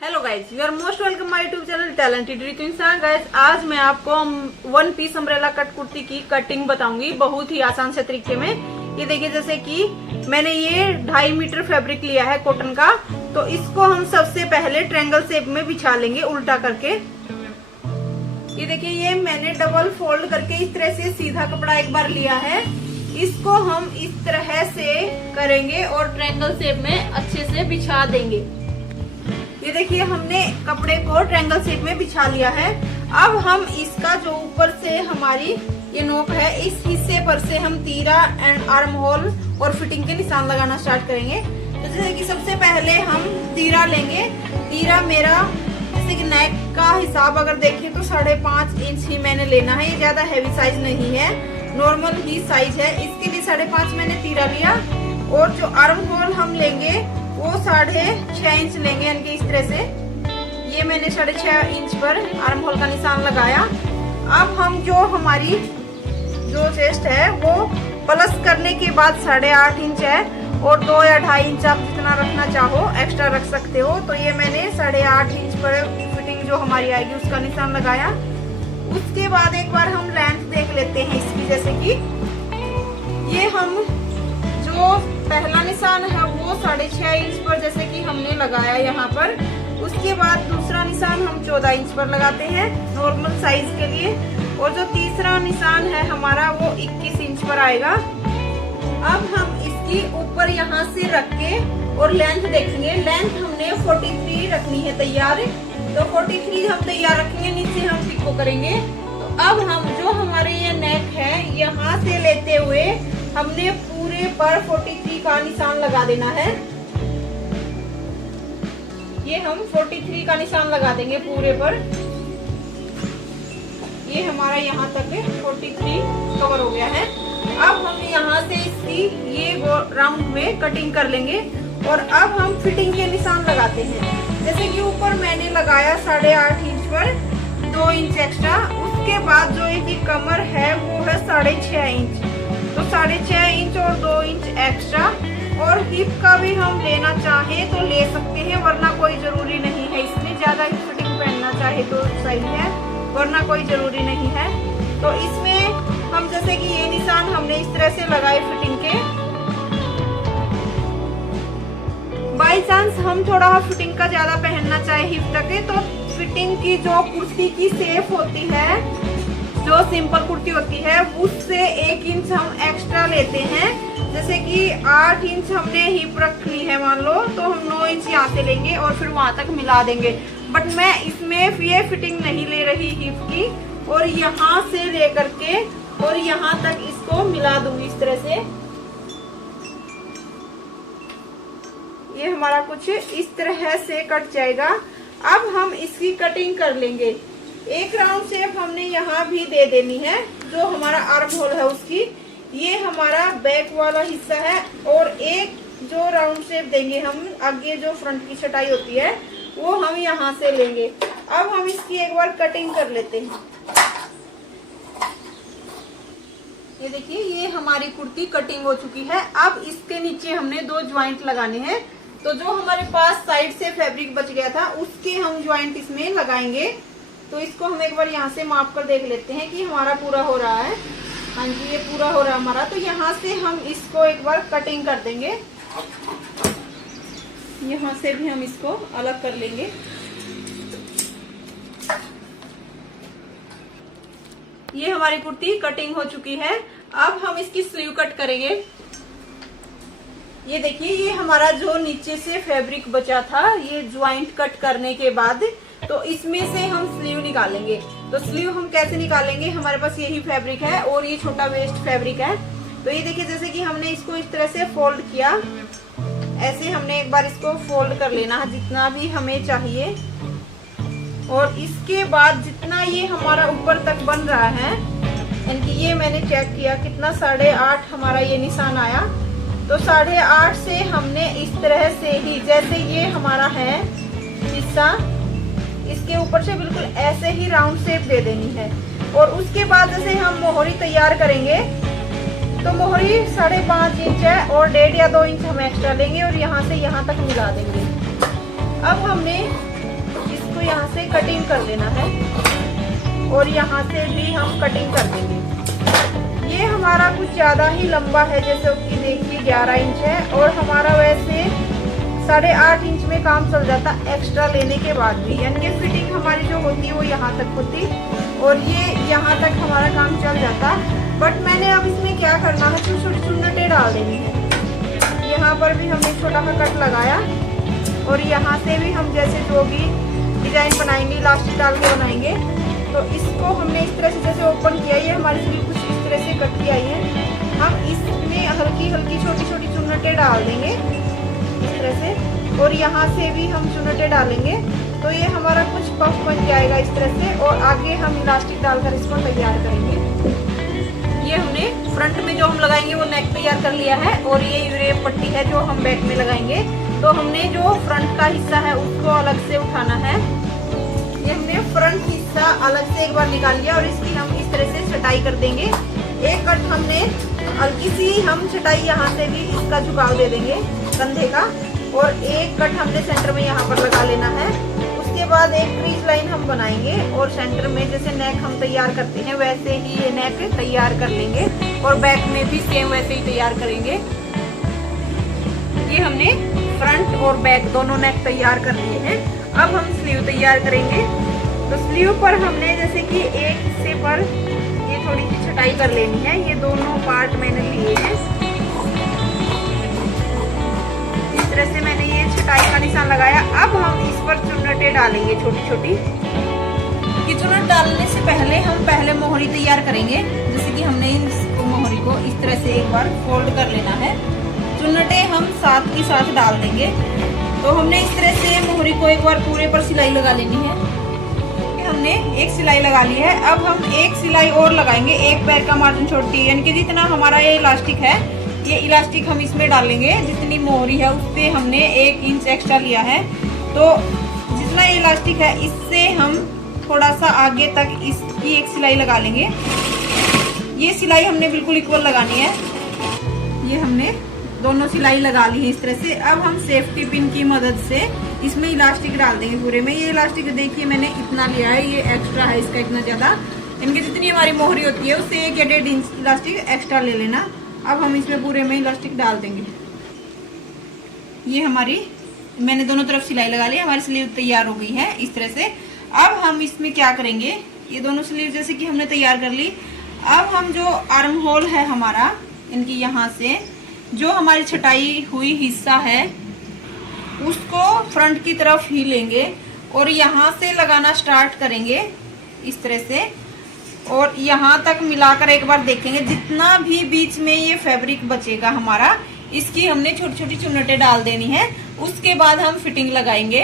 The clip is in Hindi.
Hello guys, you are most welcome my YouTube channel talented इंसान। गाइज, आज मैं आपको one piece umbrella cut kurti की कटिंग बताऊंगी बहुत ही आसान से तरीके में। ये देखिए, जैसे कि मैंने ये 2.5 मीटर फैब्रिक लिया है कॉटन का, तो इसको हम सबसे पहले ट्रायंगल शेप में बिछा लेंगे उल्टा करके। ये देखिए, ये मैंने डबल फोल्ड करके इस तरह से सीधा कपड़ा एक बार लिया है। इसको हम इस तरह से करेंगे और ट्रायंगल शेप में अच्छे से बिछा देंगे। ये देखिए, हमने कपड़े को ट्रायंगल शेप में बिछा लिया है। अब हम इसका जो ऊपर से हमारी ये नोक है, इस हिस्से पर से हम तीरा एंड आर्म होल और फिटिंग के निशान लगाना स्टार्ट करेंगे। तो जैसे कि सबसे पहले हम तीरा लेंगे। तीरा मेरा जैसे कि नेक का हिसाब अगर देखें तो 5.5 इंच ही मैंने लेना है। ये ज्यादा हैवी साइज नहीं है, नॉर्मल ही साइज है। इसके लिए 5.5 मैंने तीरा लिया। और जो आर्म होल हम लेंगे वो 6.5 इंच लेंगे, यानी कि इस तरह से। ये मैंने 6.5 इंच पर आर्म होल का निशान लगाया। अब हम जो हमारी जो चेस्ट है वो प्लस करने के बाद 8.5 इंच है, और 2 या 2.5 इंच आप जितना रखना चाहो एक्स्ट्रा रख सकते हो। तो ये मैंने 8.5 इंच पर फिटिंग जो हमारी आएगी उसका निशान लगाया। उसके बाद एक बार हम लेंथ देख लेते हैं इसकी। जैसे कि ये हम जो पहला निशान है वो 6.5 इंच पर जैसे कि हमने लगाया यहाँ पर। उसके बाद दूसरा निशान हम 14 इंच पर लगाते हैं नॉर्मल साइज के लिए। और जो तीसरा निशान है हमारा वो 21 इंच पर आएगा। अब हम इसकी ऊपर यहाँ से रख के और लेंथ देखेंगे। लेंथ हमने 43 रखनी है तैयार, तो 43 हम तैयार रखेंगे। नीचे हम पिको करेंगे। तो अब हम जो हमारे ये नेक है यहाँ से लेते हुए हमने पूरे पर 43 का निशान लगा देना है। ये हम 43 का निशान लगा देंगे पूरे पर। ये हमारा यहाँ तक 43 कवर हो गया है। अब हम यहाँ से इसकी ये राउंड में कटिंग कर लेंगे। और अब हम फिटिंग के निशान लगाते हैं। जैसे कि ऊपर मैंने लगाया 8.5 इंच पर 2 इंच एक्स्ट्रा। उसके बाद जो ये कमर है वो है 6.5 इंच, तो 6.5 इंच और 2 इंच एक्स्ट्रा। और हिप का भी हम लेना चाहें तो ले सकते हैं, वरना कोई जरूरी नहीं है। इसमें ज्यादा ही फिटिंग पहनना चाहे तो सही है, वरना कोई जरूरी नहीं है। तो इसमें हम जैसे कि ये निशान हमने इस तरह से लगाए फिटिंग के। बाई चांस हम थोड़ा फिटिंग का ज्यादा पहनना चाहे हिप तक, तो फिटिंग की जो कुर्ती की शेप होती है, जो सिंपल कुर्ती होती है, उससे 1 इंच हम एक्स्ट्रा लेते हैं। जैसे कि 8 इंच हमने हिप रखनी है मान लो, तो हम 9 इंच यहाँ से लेंगे और फिर वहां तक मिला देंगे। बट मैं इसमें ये फिटिंग नहीं ले रही हिप की, और यहाँ से लेकर के और यहाँ तक इसको मिला दूंगी इस तरह से। ये हमारा कुछ इस तरह से कट जाएगा। अब हम इसकी कटिंग कर लेंगे। एक राउंड शेप हमने यहाँ भी दे देनी है, जो हमारा आर्म होल है उसकी। ये हमारा बैक वाला हिस्सा है। और एक जो राउंड शेप देंगे हम, आगे जो फ्रंट की छटाई होती है वो हम यहाँ से लेंगे। अब हम इसकी एक बार कटिंग कर लेते हैं। ये देखिए, ये हमारी कुर्ती कटिंग हो चुकी है। अब इसके नीचे हमने 2 ज्वाइंट लगाने हैं। तो जो हमारे पास साइड से फैब्रिक बच गया था उसके हम ज्वाइंट इसमें लगाएंगे। तो इसको हम एक बार यहाँ से माप कर देख लेते हैं कि हमारा पूरा हो रहा है। हाँ जी, ये पूरा हो रहा है हमारा। तो यहाँ से हम इसको एक बार कटिंग कर देंगे। यहाँ से भी हम इसको अलग कर लेंगे। ये हमारी कुर्ती कटिंग हो चुकी है। अब हम इसकी स्लीव कट करेंगे। ये देखिए, ये हमारा जो नीचे से फैब्रिक बचा था, ये ज्वाइंट कट करने के बाद, तो इसमें से हम स्लीव निकालेंगे। तो स्लीव हम कैसे निकालेंगे, हमारे पास यही फैब्रिक है और ये छोटा वेस्ट फैब्रिक है। तो ये देखिए, जैसे कि हमने इसको इस तरह से फोल्ड किया, ऐसे हमने एक बार इसको फोल्ड कर लेना है जितना भी हमें चाहिए। और इसके बाद जितना ये हमारा ऊपर तक बन रहा है, यानी कि ये मैंने चेक किया कितना 8.5 हमारा ये निशान आया। तो 8.5 से हमने इस तरह से ही, जैसे ये हमारा है हिस्सा, इसके ऊपर से बिल्कुल ऐसे ही राउंड शेप दे देनी है। और उसके बाद जैसे हम मोहरी तैयार करेंगे, तो मोहरी 5.5 इंच है और 1.5 या 2 इंच हम एक्स्ट्रा लेंगे और यहाँ से यहाँ तक मिला देंगे। अब हमने यहाँ से कटिंग कर लेना है और यहाँ से भी हम कटिंग कर देंगे। ये हमारा कुछ ज़्यादा ही लंबा है, जैसे कि देखिए 11 इंच है और हमारा वैसे 8.5 इंच में काम चल जाता एक्स्ट्रा लेने के बाद भी, यानी कि फिटिंग हमारी जो होती है वो यहाँ तक होती और ये यहाँ तक हमारा काम चल जाता। बट मैंने अब इसमें क्या करना है, छोटी छोटी चुन्नटें डाल देनी है। यहाँ पर भी हमने छोटा सा कट लगाया और यहाँ से भी हम जैसे जो भी डिजाइन बनाएंगे, इलास्टिक डाल के बनाएंगे, तो इसको हमने इस तरह से जैसे ओपन किया, ये हमारी स्लीव कुछ इस तरह से कट की आई है। हम इसमें हल्की हल्की छोटी छोटी चुन्नटें डाल देंगे इस तरह से और यहाँ से भी हम चुन्नटें डालेंगे, तो ये हमारा कुछ पफ बन जाएगा इस तरह से। और आगे हम इलास्टिक डालकर इसको तैयार करेंगे। ये हमने फ्रंट में जो हम लगाएंगे वो नेक तैयार कर लिया है और ये पट्टी है जो हम बैक में लगाएंगे। तो हमने जो फ्रंट का हिस्सा है उसको अलग से उठाना है। ये हमने फ्रंट हिस्सा अलग से एक बार निकाल लिया और इसकी हम इस तरह से छटाई कर देंगे। एक कट हमने हल्की सी हम छटाई यहाँ से भी इसका झुकाव दे देंगे कंधे का और एक कट हमने सेंटर में यहाँ पर लगा लेना है। उसके बाद एक क्रीज लाइन हम बनाएंगे और सेंटर में जैसे नेक हम तैयार करते हैं वैसे ही ये नेक तैयार कर लेंगे और बैक में भी सेम वैसे ही तैयार करेंगे। ये हमने फ्रंट और बैक दोनों नेक तैयार कर लिए हैं। अब हम स्लीव तैयार करेंगे। तो स्लीव पर हमने जैसे कि एक हिस्से पर ये थोड़ी सी छटाई कर लेनी है। ये दोनों पार्ट मैंने लिए हैं, इस तरह से मैंने ये छटाई का निशान लगाया। अब हम इस पर चुन्नटें डालेंगे छोटी छोटी। ये चुन्नट डालने से पहले मोहरी तैयार करेंगे। जैसे कि हमने इस मोहरी को इस तरह से एक बार फोल्ड कर लेना है। चुन्नटें हम साथ ही साथ डाल देंगे। तो हमने इस तरह से मोहरी को एक बार पूरे पर सिलाई लगा लेनी है। हमने एक सिलाई लगा ली है। अब हम एक सिलाई और लगाएंगे, एक पैर का मार्जिन छोड़ती है, यानी कि जितना हमारा ये इलास्टिक है, ये इलास्टिक हम इसमें डालेंगे। जितनी मोहरी है उस पे हमने 1 इंच एक्स्ट्रा लिया है। तो जितना इलास्टिक है इससे हम थोड़ा सा आगे तक इसकी एक सिलाई लगा लेंगे। ये सिलाई हमने बिल्कुल इक्वल लगानी है। ये हमने दोनों सिलाई लगा ली है इस तरह से। अब हम सेफ्टी पिन की मदद से इसमें इलास्टिक डाल देंगे पूरे में। ये इलास्टिक देखिए मैंने इतना लिया है, ये एक्स्ट्रा है इसका इतना ज्यादा। इनकी जितनी हमारी मोहरी होती है उससे 1 या 1.5 इंच इलास्टिक एक्स्ट्रा ले लेना। अब हम इसमें पूरे में इलास्टिक डाल देंगे। ये हमारी मैंने दोनों तरफ सिलाई लगा ली, हमारी स्लीव तैयार हो गई है इस तरह से। अब हम इसमें क्या करेंगे, ये दोनों स्लीव जैसे कि हमने तैयार कर ली। अब हम जो आर्म होल है हमारा, इनकी यहाँ से जो हमारी छटाई हुई हिस्सा है उसको फ्रंट की तरफ ही लेंगे और यहाँ से लगाना स्टार्ट करेंगे इस तरह से। और यहाँ तक मिलाकर एक बार देखेंगे, जितना भी बीच में ये फैब्रिक बचेगा हमारा, इसकी हमने छोटी छोटी चुन्नटें डाल देनी है। उसके बाद हम फिटिंग लगाएंगे।